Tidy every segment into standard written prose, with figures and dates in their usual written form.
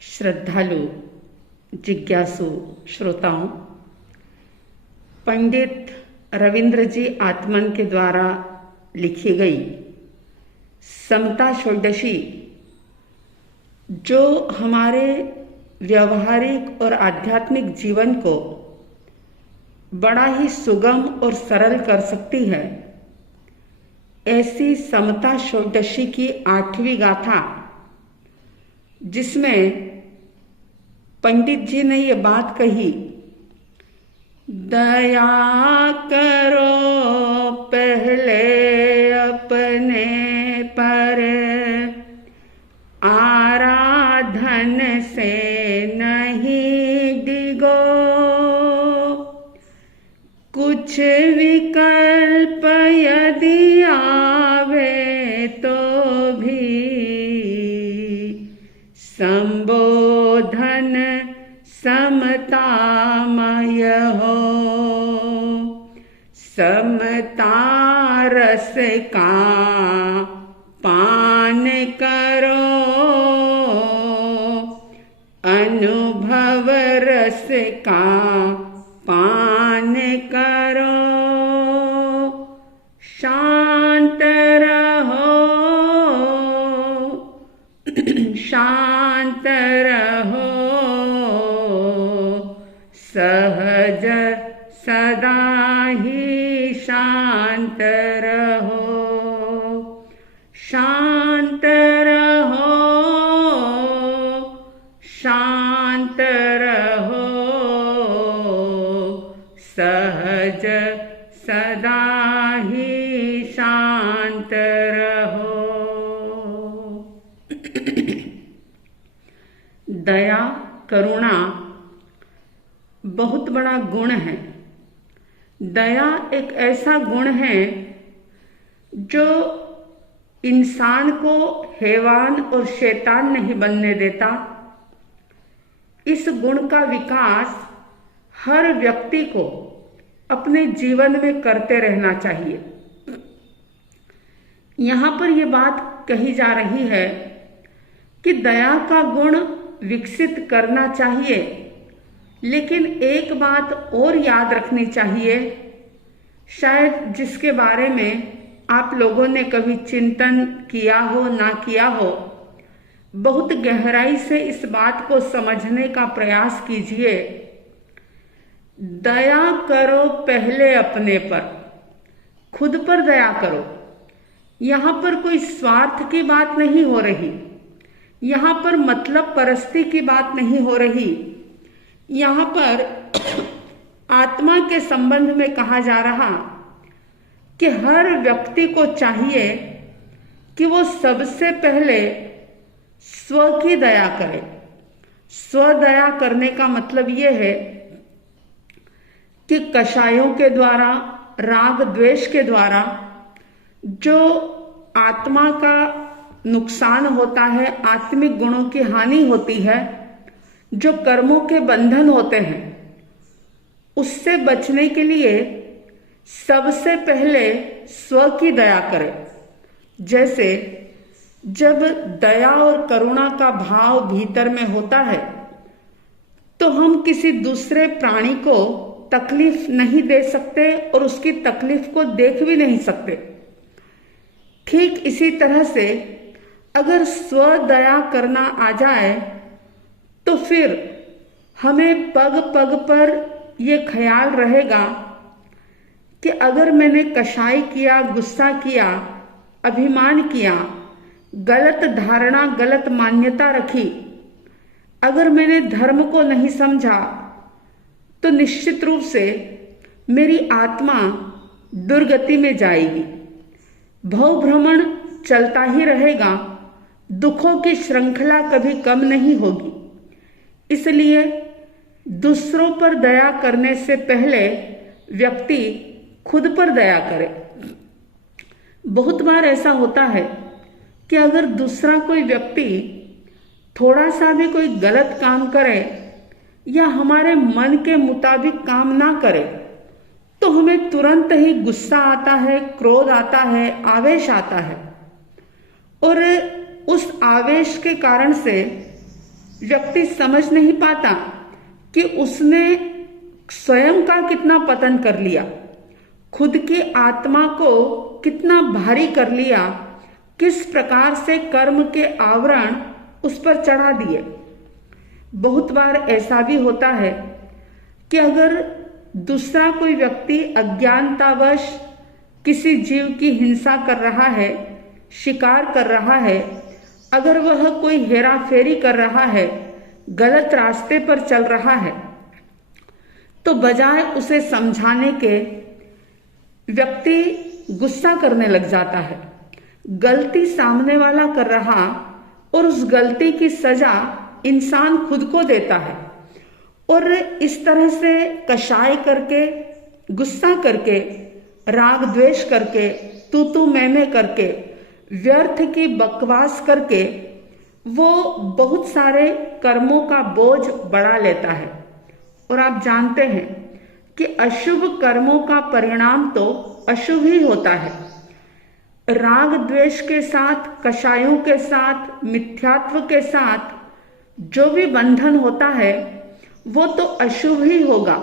श्रद्धालु जिज्ञासु श्रोताओं, पंडित रविंद्र जी आत्मन के द्वारा लिखी गई समता षोडशी, जो हमारे व्यवहारिक और आध्यात्मिक जीवन को बड़ा ही सुगम और सरल कर सकती है, ऐसी समता षोडशी की 8वीं गाथा, जिसमें पंडित जी ने ये बात कही, दया करो पहले अपने पर, आराधन से नहीं डिगो, कुछ विकल्प यदि आवे तो भी संबोधन समतामय हो। समता रस का पान करो, अनुभव रस का पान करो, शांत रहो, शांत रहो, सहज सदा ही शांत रहो, शांत रहो, शांत रहो, सहज सदा ही शांत रहो। दया करुणा बहुत बड़ा गुण है। दया एक ऐसा गुण है जो इंसान को हैवान और शैतान नहीं बनने देता। इस गुण का विकास हर व्यक्ति को अपने जीवन में करते रहना चाहिए। यहाँ पर यह बात कही जा रही है कि दया का गुण विकसित करना चाहिए, लेकिन एक बात और याद रखनी चाहिए, शायद जिसके बारे में आप लोगों ने कभी चिंतन किया हो ना किया हो। बहुत गहराई से इस बात को समझने का प्रयास कीजिए। दया करो पहले अपने पर, खुद पर दया करो। यहाँ पर कोई स्वार्थ की बात नहीं हो रही, यहाँ पर मतलब परस्ती की बात नहीं हो रही। यहाँ पर आत्मा के संबंध में कहा जा रहा कि हर व्यक्ति को चाहिए कि वो सबसे पहले स्व की दया करे। स्व दया करने का मतलब ये है कि कषायों के द्वारा, राग द्वेष के द्वारा जो आत्मा का नुकसान होता है, आत्मिक गुणों की हानि होती है, जो कर्मों के बंधन होते हैं, उससे बचने के लिए सबसे पहले स्व की दया करें। जैसे जब दया और करुणा का भाव भीतर में होता है तो हम किसी दूसरे प्राणी को तकलीफ नहीं दे सकते और उसकी तकलीफ को देख भी नहीं सकते। ठीक इसी तरह से अगर स्व दया करना आ जाए तो फिर हमें पग पग पर यह ख्याल रहेगा कि अगर मैंने कषाय किया, गुस्सा किया, अभिमान किया, गलत धारणा, गलत मान्यता रखी, अगर मैंने धर्म को नहीं समझा, तो निश्चित रूप से मेरी आत्मा दुर्गति में जाएगी। भव भ्रमण चलता ही रहेगा, दुखों की श्रृंखला कभी कम नहीं होगी। इसलिए दूसरों पर दया करने से पहले व्यक्ति खुद पर दया करे। बहुत बार ऐसा होता है कि अगर दूसरा कोई व्यक्ति थोड़ा सा भी कोई गलत काम करे या हमारे मन के मुताबिक काम ना करे तो हमें तुरंत ही गुस्सा आता है, क्रोध आता है, आवेश आता है। और उस आवेश के कारण से व्यक्ति समझ नहीं पाता कि उसने स्वयं का कितना पतन कर लिया, खुद की आत्मा को कितना भारी कर लिया, किस प्रकार से कर्म के आवरण उस पर चढ़ा दिए। बहुत बार ऐसा भी होता है कि अगर दूसरा कोई व्यक्ति अज्ञानतावश किसी जीव की हिंसा कर रहा है, शिकार कर रहा है, अगर वह कोई हेरा फेरी कर रहा है, गलत रास्ते पर चल रहा है, तो बजाय उसे समझाने के व्यक्ति गुस्सा करने लग जाता है। गलती सामने वाला कर रहा और उस गलती की सजा इंसान खुद को देता है, और इस तरह से कषाय करके, गुस्सा करके, राग द्वेष करके, तू मैं करके, व्यर्थ की बकवास करके वो बहुत सारे कर्मों का बोझ बढ़ा लेता है। और आप जानते हैं कि अशुभ कर्मों का परिणाम तो अशुभ ही होता है। राग द्वेष के साथ, कषायों के साथ, मिथ्यात्व के साथ जो भी बंधन होता है वो तो अशुभ ही होगा,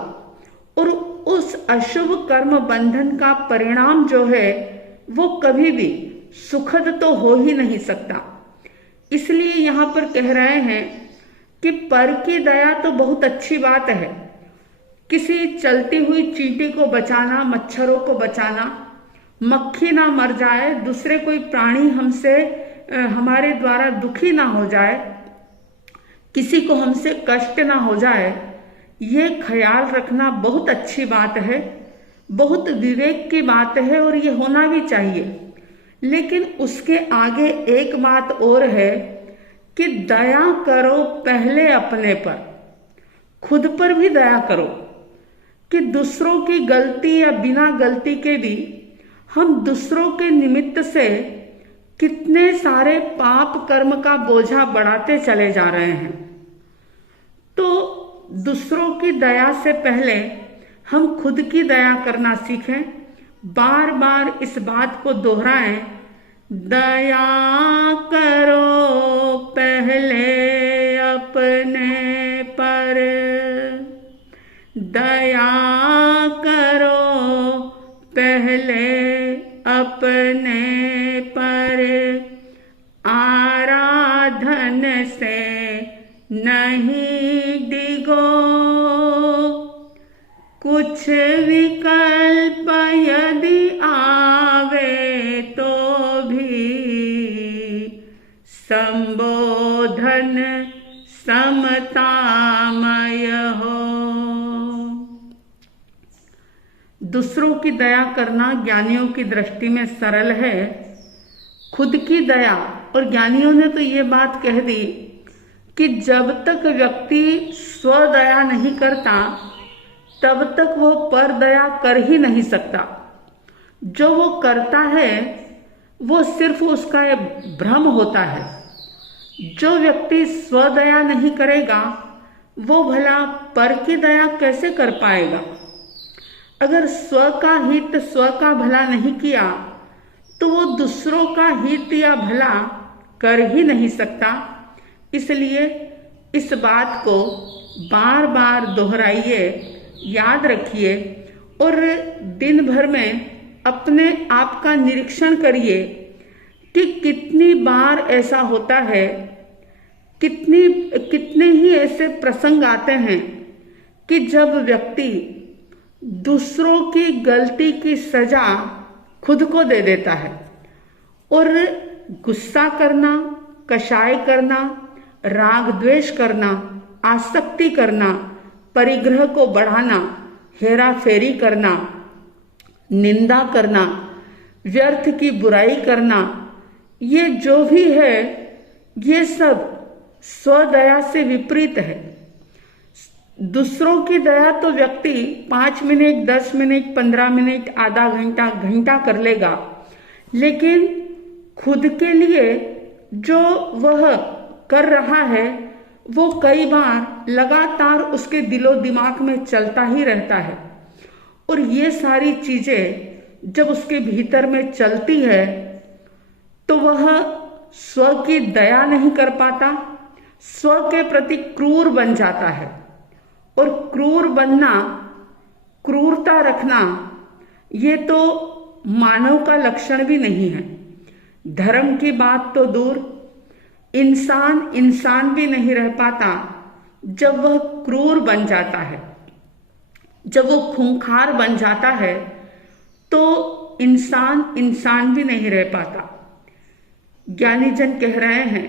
और उस अशुभ कर्म बंधन का परिणाम जो है वो कभी भी सुखद तो हो ही नहीं सकता। इसलिए यहाँ पर कह रहे हैं कि पर की दया तो बहुत अच्छी बात है, किसी चलती हुई चींटी को बचाना, मच्छरों को बचाना, मक्खी ना मर जाए, दूसरे कोई प्राणी हमसे हमारे द्वारा दुखी ना हो जाए, किसी को हमसे कष्ट ना हो जाए, ये ख्याल रखना बहुत अच्छी बात है, बहुत विवेक की बात है, और ये होना भी चाहिए। लेकिन उसके आगे एक बात और है कि दया करो पहले अपने पर, खुद पर भी दया करो, कि दूसरों की गलती या बिना गलती के भी हम दूसरों के निमित्त से कितने सारे पाप कर्म का बोझा बढ़ाते चले जा रहे हैं। तो दूसरों की दया से पहले हम खुद की दया करना सीखें, बार बार इस बात को दोहराएं, दया करो पहले अपने पर, दया करो पहले अपने पर, आराधन से नहीं डिगो, कुछ विकल्प यदि आवे तो भी संबोधन समतामय हो। दूसरों की दया करना ज्ञानियों की दृष्टि में सरल है, खुद की दया, और ज्ञानियों ने तो ये बात कह दी कि जब तक व्यक्ति स्वदया नहीं करता तब तक वो पर दया कर ही नहीं सकता। जो वो करता है वो सिर्फ उसका भ्रम होता है। जो व्यक्ति स्वदया नहीं करेगा वो भला पर की दया कैसे कर पाएगा। अगर स्व का हित, स्व का भला नहीं किया तो वो दूसरों का हित या भला कर ही नहीं सकता। इसलिए इस बात को बार बार दोहराइए, याद रखिए, और दिन भर में अपने आप का निरीक्षण करिए कि कितनी बार ऐसा होता है, कितने ही ऐसे प्रसंग आते हैं कि जब व्यक्ति दूसरों की गलती की सजा खुद को दे देता है, और गुस्सा करना, कषाय करना, राग द्वेष करना, आसक्ति करना, परिग्रह को बढ़ाना, हेरा फेरी करना, निंदा करना, व्यर्थ की बुराई करना, ये जो भी है ये सब स्वदया से विपरीत है। दूसरों की दया तो व्यक्ति 5 मिनट, 10 मिनट, 15 मिनट, आधा घंटा, घंटा कर लेगा, लेकिन खुद के लिए जो वह कर रहा है वो कई बार लगातार उसके दिलो दिमाग में चलता ही रहता है। और ये सारी चीजें जब उसके भीतर में चलती है तो वह स्व की दया नहीं कर पाता, स्व के प्रति क्रूर बन जाता है। और क्रूर बनना, क्रूरता रखना, ये तो मानव का लक्षण भी नहीं है। धर्म की बात तो दूर, इंसान इंसान भी नहीं रह पाता जब वह क्रूर बन जाता है। जब वो खूंखार बन जाता है तो इंसान इंसान भी नहीं रह पाता। ज्ञानी जन कह रहे हैं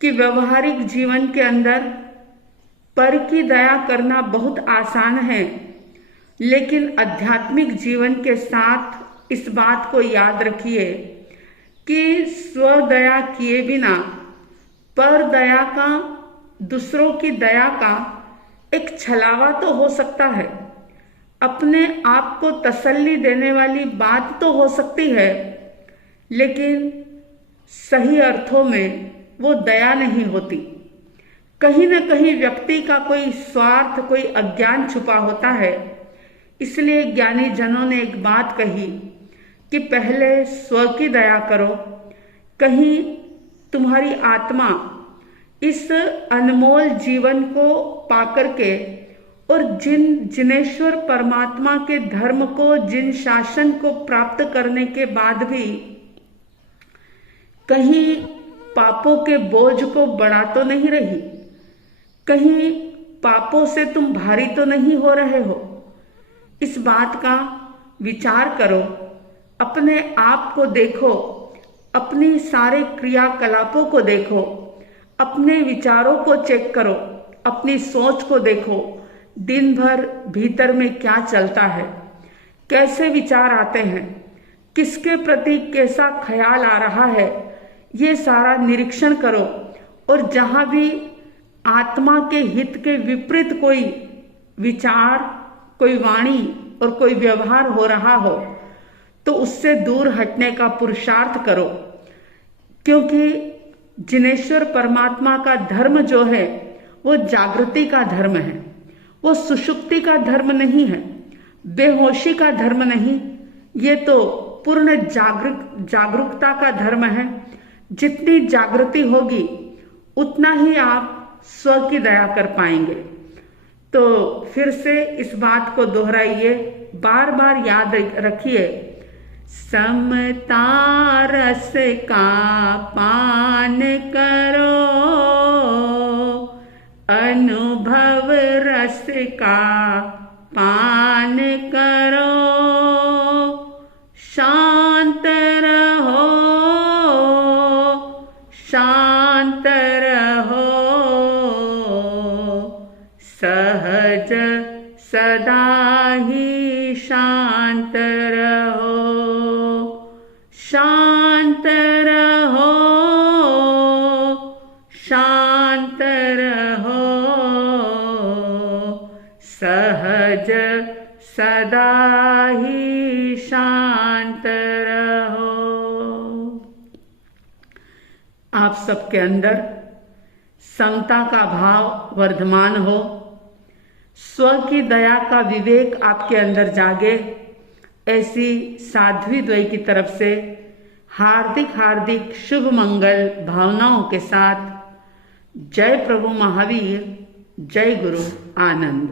कि व्यवहारिक जीवन के अंदर पर की दया करना बहुत आसान है, लेकिन आध्यात्मिक जीवन के साथ इस बात को याद रखिए कि स्वदया किए बिना पर दया का, दूसरों की दया का एक छलावा तो हो सकता है, अपने आप को तसल्ली देने वाली बात तो हो सकती है, लेकिन सही अर्थों में वो दया नहीं होती। कहीं न कहीं व्यक्ति का कोई स्वार्थ, कोई अज्ञान छुपा होता है। इसलिए ज्ञानी जनों ने एक बात कही कि पहले स्व की दया करो। कहीं तुम्हारी आत्मा इस अनमोल जीवन को पाकर के और जिनेश्वर परमात्मा के धर्म को, जिन शासन को प्राप्त करने के बाद भी कहीं पापों के बोझ को बढ़ा तो नहीं रही, कहीं पापों से तुम भारी तो नहीं हो रहे हो। इस बात का विचार करो, अपने आप को देखो, अपनी सारे क्रियाकलापों को देखो, अपने विचारों को चेक करो, अपनी सोच को देखो, दिन भर भीतर में क्या चलता है, कैसे विचार आते हैं, किसके प्रति कैसा ख्याल आ रहा है, ये सारा निरीक्षण करो। और जहां भी आत्मा के हित के विपरीत कोई विचार, कोई वाणी और कोई व्यवहार हो रहा हो तो उससे दूर हटने का पुरुषार्थ करो, क्योंकि जिनेश्वर परमात्मा का धर्म जो है वो जागृति का धर्म है, वो सुषुप्ति का धर्म नहीं है, बेहोशी का धर्म नहीं, ये तो पूर्ण जागरूकता का धर्म है। जितनी जागृति होगी उतना ही आप स्व की दया कर पाएंगे। तो फिर से इस बात को दोहराइए, बार बार याद रखिए, समता रस का पान करो, अनुभव रस का पान करो, शांत रहो, शांत रहो, सहज सदा ही शांत रहो, शांत रहो, शांत रहो, सहज सदा ही शांत रहो। आप सबके अंदर समता का भाव वर्धमान हो, स्व की दया का विवेक आपके अंदर जागे, ऐसी साध्वी द्वय की तरफ से हार्दिक हार्दिक शुभ मंगल भावनाओं के साथ जय प्रभु महावीर, जय गुरु आनंद।